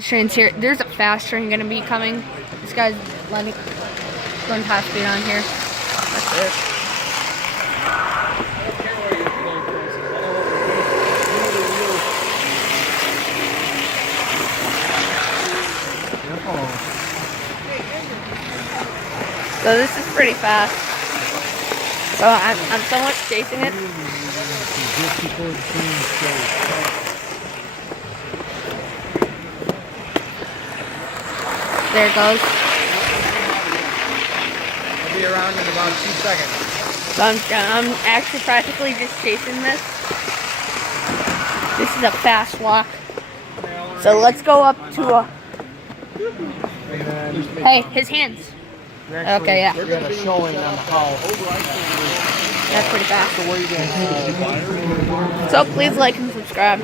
Trains here. There's a fast train gonna be coming. This guy's going past speed on here. That's it. So this is pretty fast. So I'm somewhat chasing it. There it goes. I'll be around in about 2 seconds. So I'm actually practically just chasing this. This is a fast walk. So let's go up to a... Hey, his hands. Okay, yeah. We're going to show him on the house. That's pretty fast. So please like and subscribe.